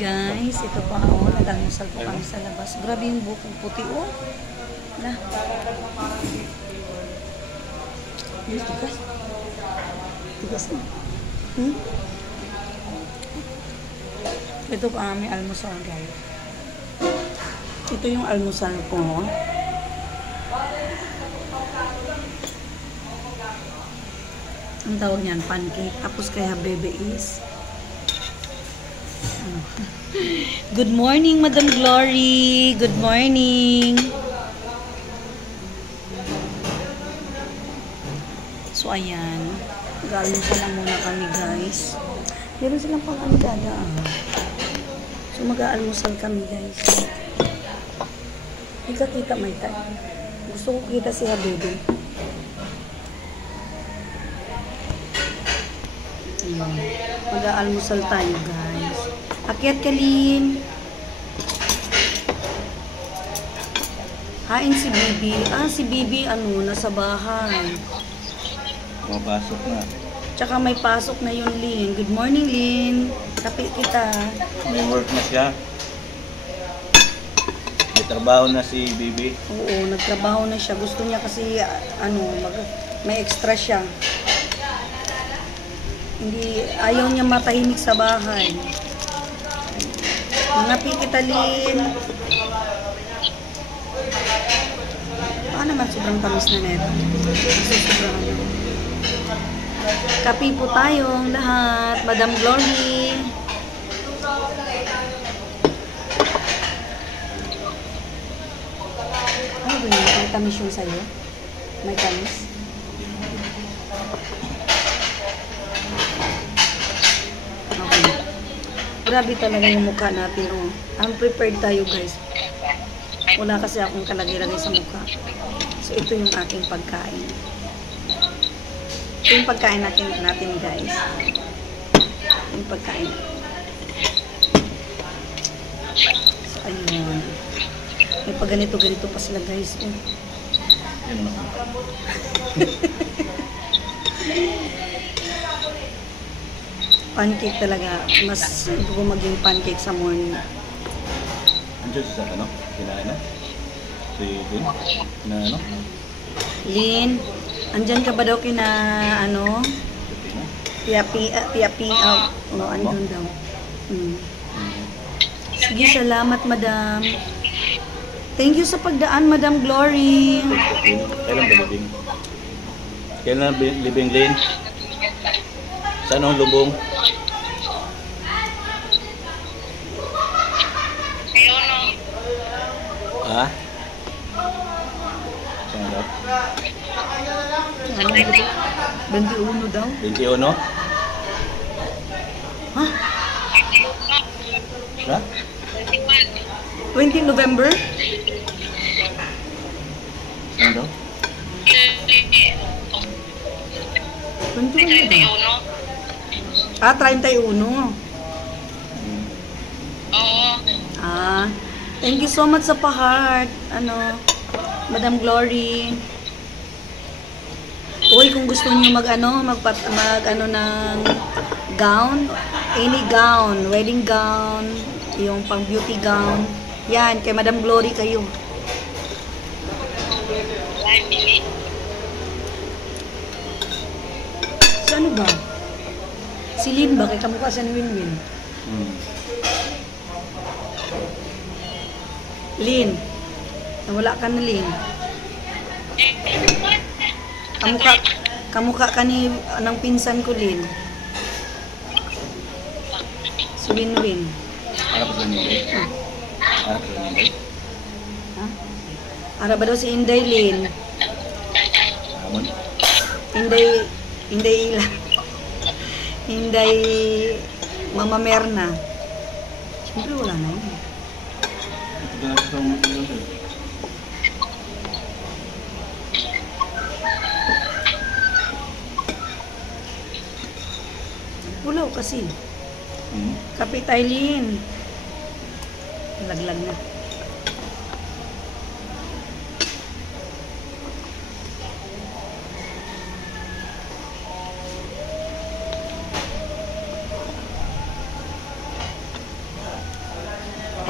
guys. Ito pa ako. Nag-almusal po kami sa labas. Grabe yung bukong puti oh. Na. Tigas. Tigas na. Ito pa aming almusal guys. Ito yung almusal ko. Ang tawag niyan, pancake. Tapos kaya bebe is ano? Good morning, Madam Glory. Good morning. So ayan, mag-almusal lang muna kami guys. Meron silang pang ano dadaan. So mag-aalmusal kami guys. Kita may tayo. Gusto ko kita si Habibi. Mag-aalmusal tayo guys. Akyat Kalin. Hain si Bibi. Si Bibi ano, nasa bahay. Mapasok na. Tsaka may pasok na yun, Lynn. Good morning, Lynn. Kapi kita. May work na siya. May trabaho na si Bibi. Oo, nagtrabaho na siya. Gusto niya kasi, may extra siya. Hindi, ayaw niya matahimik sa bahay. Ngapi kita, Lynn. Naman sobrang tamis na neto. Sobrang kapi po tayong lahat. Madam Glory. Ano ba yun? May tamis yung sa'yo? May tamis? Okay. Grabe talaga yung mukha natin. Oh. Unprepared tayo guys. Wala kasi akong kalagay-lagay sa mukha. So ito yung aking pagkain. Ito yung pagkain natin guys. Yung pagkain. So ayun. May pag ganito-ganito pa sila guys. Pancake talaga. Mas gusto maging pancake sa morning. Andiyan sa ano? Kinain na? Si Lynn? Na ano? Lynn, andyan ka ba daw kina ano? Tiapi, andun daw. Sige, salamat madam. Thank you sa pagdaan, Madam Glory. Kailan ba libing? Kailan libing, Lynn? Saan ang lubong? Ha? Saan daw? 21 daw? 21? Ha? Ha? 20 November? Saan daw? 21 daw? 31. Oo. Thank you so much sa pa-heart. Madam Glory. Uy, kung gusto niyo mag ng gown, any gown, wedding gown, yung pang beauty gown, yan, kay Madam Glory kayo. So ano ba? Si Lynn ba? Kay kamukha sa ni Winwin. Lynn, nawala ka na, Lynn. Kamukha ka ng pinsan ko, Lynn. Si Winwin. Harap sa Inday? Harap sa Inday? Ha? Ara ba daw si Inday, Lynn? Amon? Inday Ila. Inday Mama Merna. Siyempre wala na yun. Pulaw kasi. Kapit Aileen. Laglag na.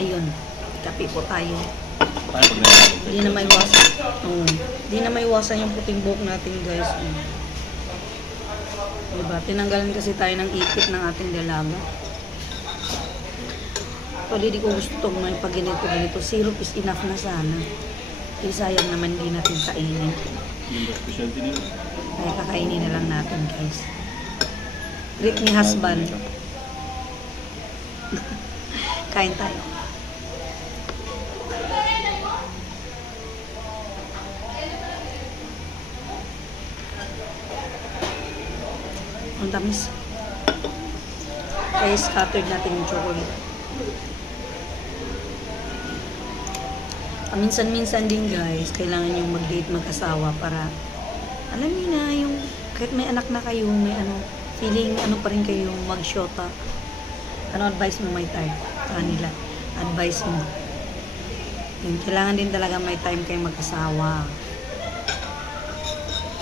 Ayun, kape po tayo. Paano pag nangyari? Hindi na maiwasan. Oo. Hindi na maiwasan yung puting buhok natin, guys. Diba? Tinanggalan kasi tayo ng ipit ng ating dalaga. Actually, di ko gusto may pag ganito. Syrup is enough na sana. Eh, sayang naman di natin kainin. Yung ba specialty nila? Kaya kakainin na lang natin, guys. Treat ni husband. Kain tayo. Ang tamis. Kaya scattered natin yung chocolate. Minsan-minsan din, guys, kailangan yung mag-date mag-asawa para alam niyo na yung kahit may anak na kayo, may feeling pa rin kayo mag-shota. Ano advice mo may time kanila? Advice mo. Yung kailangan din talaga may time kayo mag-asawa.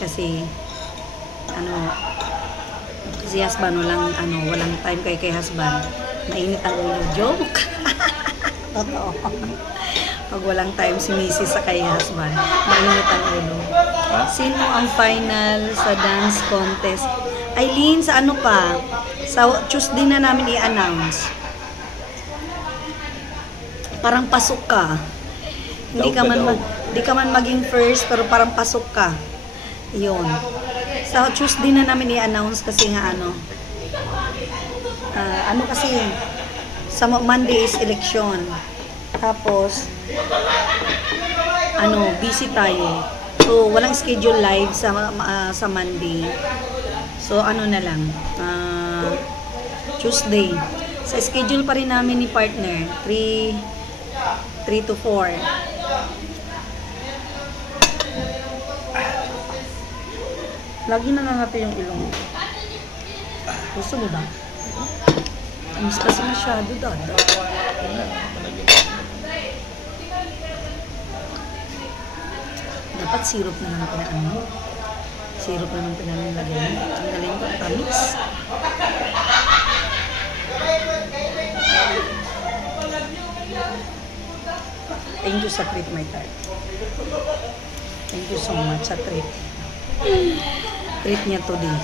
Kasi si husband walang time kay husband. Mainit ang ulo. Joke. Totoo. Pag walang time si Mrs. sa kay husband, mainit ang ulo. Sino ang final sa dance contest? Aileen, sa ano pa? Sa Tuesday na namin i-announce. Parang pasok ka. Hindi ka man maging first, pero parang pasok ka. Yun. Sa Tuesday na namin i-announce kasi nga kasi sa Monday is election. Tapos busy tayo. So walang schedule live sa Monday. So na lang Tuesday. Sa schedule pa rin namin ni partner 3 to 4. Lagi na natin yung ilong. Gusto mo ba? Amis kasi masyado, dada. Dapat syrup na lang pinaano. Syrup na lang pinalagyan. Ang galing ko, tamis. Thank you sa treat, my tart. Thank you so much sa treat. Treat niya today.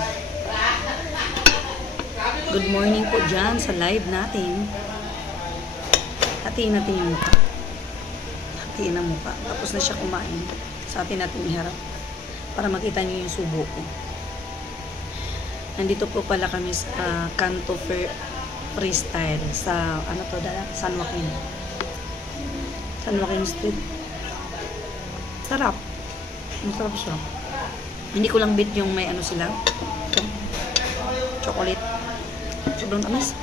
Good morning po dyan sa live natin. Hatiin natin yung mukha. Hatiin ang mukha. Tapos na siya kumain. Sa atin natin iharap. Para makita niyo yung subo ko. Nandito po pala kami sa Canto Freestyle. Sa San Joaquin. San Joaquin Street. Sarap. Masarap siya. Hindi ko lang bit yung may sila. Chocolate. Sobrang tamis.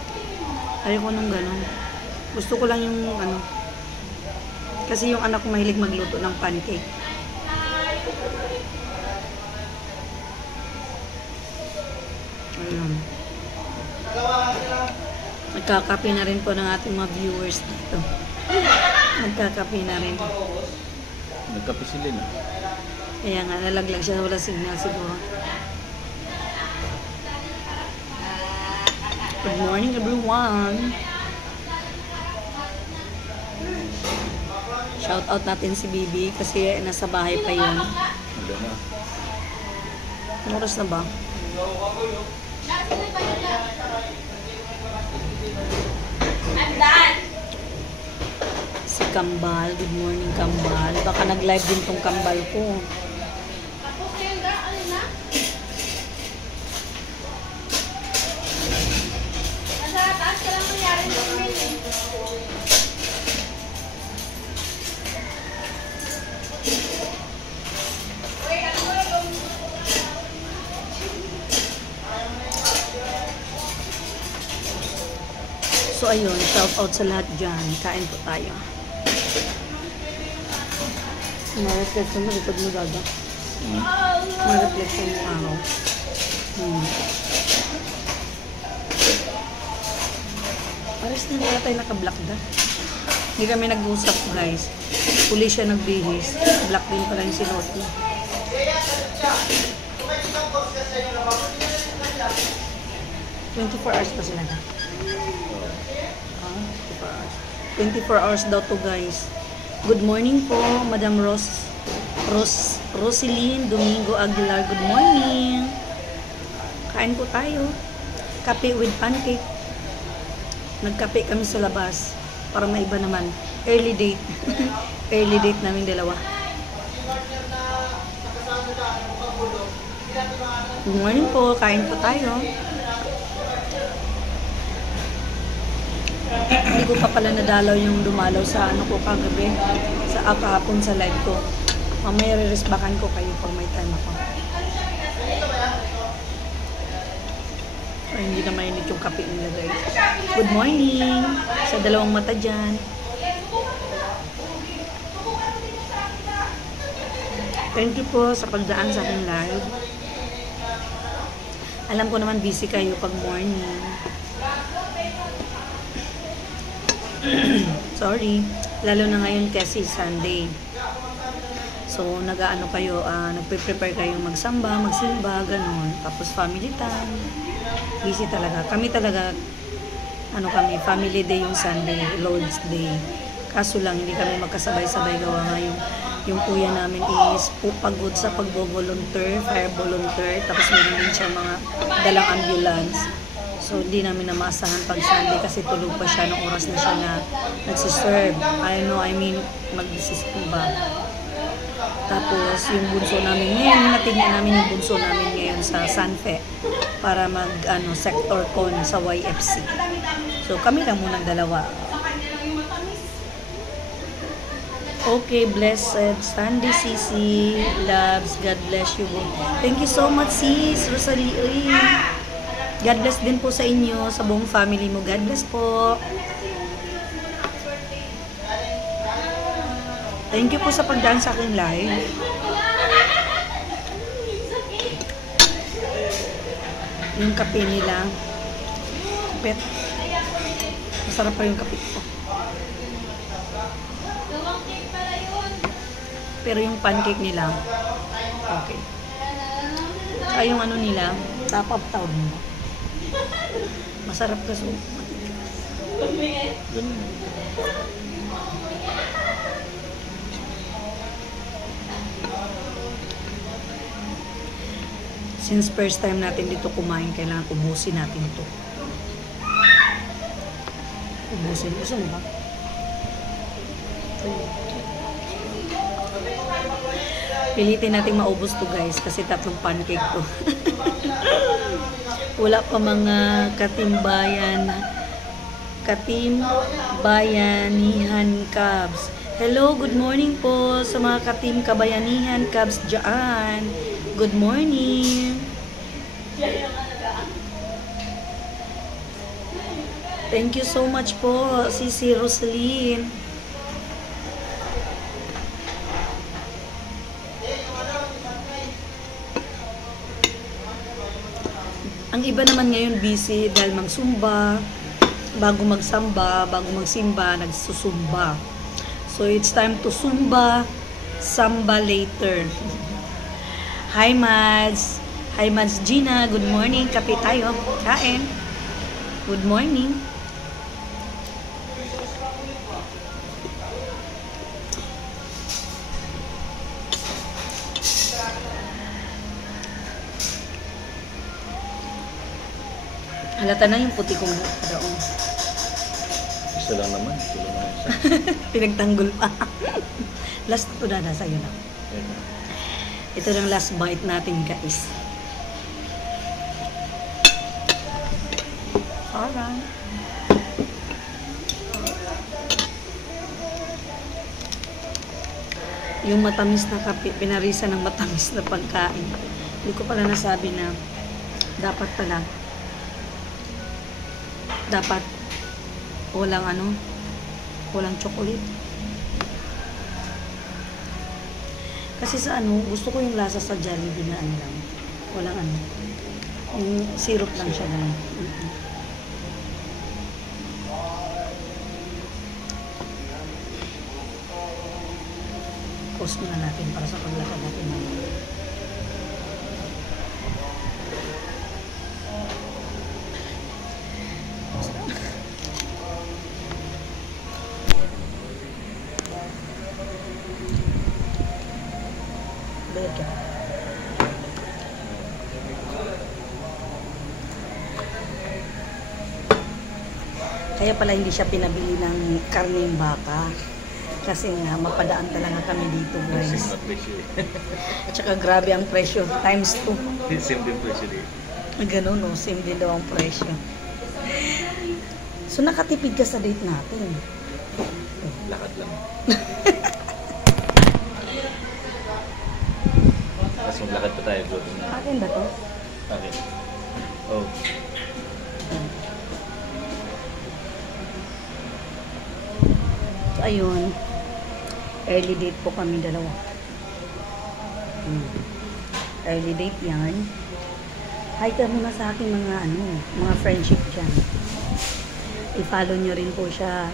Ayaw ko nung gano'n. Gusto ko lang yung kasi yung anak ko mahilig magluto ng pancake. Ayun. Nagkakape na rin po ng ating mga viewers dito. Nagkakape na rin. Nagkape sila na. Kaya nga, nalaglag siya. Wala signal siguro. Good morning, everyone. Shout out natin si Bibi kasi nasa bahay pa yun. Ano oras na ba? Si Kambal. Good morning, Kambal. Baka nag-live din tong Kambal ko. So ayun, shout out sa lahat dyan. Kain po tayo. Ma-reflection mo, likod mo dada. Ma-reflection mo araw. Pares na wala tayo naka-black da. Hindi kami nag-usap, guys. Huli siya nagbihis. Black din pala yung sinuot niya. 24 hours pa sila na. 24 hours. 24 hours daw to guys. Good morning po, Madam Roseline Domingo Aguilar. Good morning. Kain po tayo. Kape with pancake. Nagkape kami sa labas. Para maiba naman. Early date. Early date namin dalawa. Good morning po. Kain po tayo. Hindi ko pa pala nadalaw yung dumalaw sa ano ko kagabi. Sa kahapon sa live ko. Mamaya re-resbakan ko kayo pag may time ako. Ay, hindi na mainit yung kape nila guys. Good morning sa dalawang mata dyan. Thank you po sa pagdaan sa aking live. Alam ko naman busy kayo pag morning. Sorry. Lalo na ngayon kasi Sunday. So, nag-aano kayo, nagpe-prepare kayo magsamba, magsimba, ganun. Tapos family time. Busy talaga. Kami talaga, family day yung Sunday, Lord's Day. Kaso lang, hindi kami magkasabay-sabay gawa nga yung kuya namin is pagod sa pagbo-volunteer, fire volunteer. Tapos meron din siya mga dalang ambulance. So, hindi namin na maasahan pag Sunday kasi tulog pa siya ng oras na siya na nagsiserve. Magsisimba. Tapos, yung bunso namin ngayon, natingnan namin yung bunso namin ngayon sa Sanfe para sector con sa YFC. So, kami lang munang dalawa. Okay, blessed Sunday, Sisi. Loves, God bless you. Thank you so much, sis. Rosalie. God bless din po sa inyo, sa buong family mo. God bless po. Thank you po sa pagdaan sa aking live. Yung kape nila. Kapit. Masarap pa yung kape ko. Pero yung pancake nila, okay. Saka yung nila, top of town. Masarap kasi. Since first time natin dito kumain, kailangan ubusin natin ito. Ubusin. Gusto mo ba? Pilitin natin maubos to guys kasi 3 pancake to. Wala pa mga katimbayanihan Cubs. Hello, good morning po sa mga katim kabayanihan Cubs dyan. Good morning. Thank you so much po, Sisi Rosaline. Ang iba naman ngayon busy dahil magsumba, bago magsamba, bago magsimba, nagsusumba. So it's time to sumba, samba later. Hi Mads! Hi Mads Gina, good morning. Kape tayo. Kain. Good morning. Halata na yung puti kong daong. Isa lang naman. Ito lang naman isa. Pinagtanggol pa. Last ito na, sa'yo na. Ito lang last bite natin guys. Alright. Yung matamis na kape, pinarisa ng matamis na pagkain. Hindi ko pala nasabi na dapat walang chocolate. Kasi sa gusto ko yung lasa sa Jollibee na lang. Walang yung syrup lang siya lang. Pause muna natin para sa paglakad natin. Kaya pala hindi siya pinabili ng karneng baka. Kasi nga, mapadaan talaga kami dito, Same guys. na presyo eh. At saka grabe ang presyo, times 2. Same din presyo eh. Ganun, no? Same din daw ang presyo. So, nakatipid ka sa date natin. Lakad lang. Tapos maglakad pa tayo doon. Akin ba to? Okay. Oh. So, ayun. Early date po kami dalawa. Early date yan. Hi ka muna sa aking mga friendship dyan. I-follow nyo rin po siya.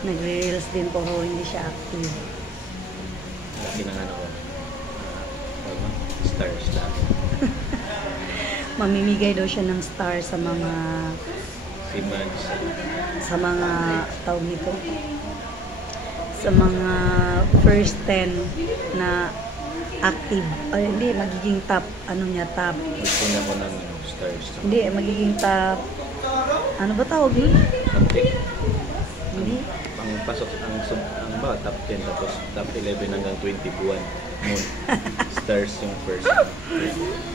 Nagre-reels din po ho, hindi siya active. Laki ng ano ko. Stars lang. Mamimigay daw siya ng star sa mga tawag nito, sa mga first 10 na active, ay hindi, magiging top, top, Gusto niya ko ng stars. hindi, magiging top, ano ba tawag yun? Top 10. Hindi, Pangpasok ang ba, top 10 tapos top 11 hanggang 21 moon. Stars yung first.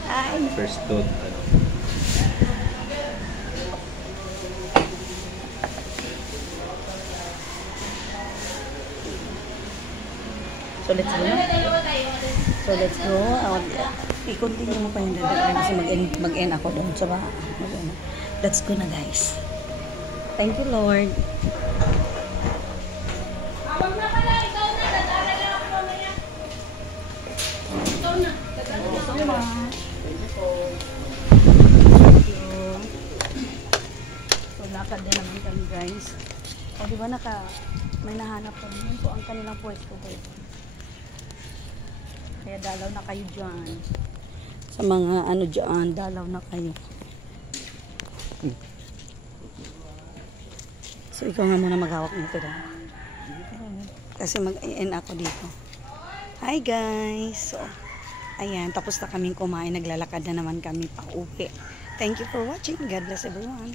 ay, First dot, ano. so let's go na. So let's go. I-continue mo pa yung dadaan kasi mag-end ako doon sa bahay. Let's go na, guys. Thank you, Lord. So, lakad din naman kami, guys. O, di ba may nahanap ko. Yun po ang kanilang pwesto po. Kaya dalaw na kayo dyan. Sa mga dyan, dalaw na kayo. So, ikaw nga muna maghawak nito daw. Kasi mag-end ako dito. Hi, guys! So, ayan, tapos na kaming kumain. Naglalakad na naman kami pa uwi. Thank you for watching. God bless everyone.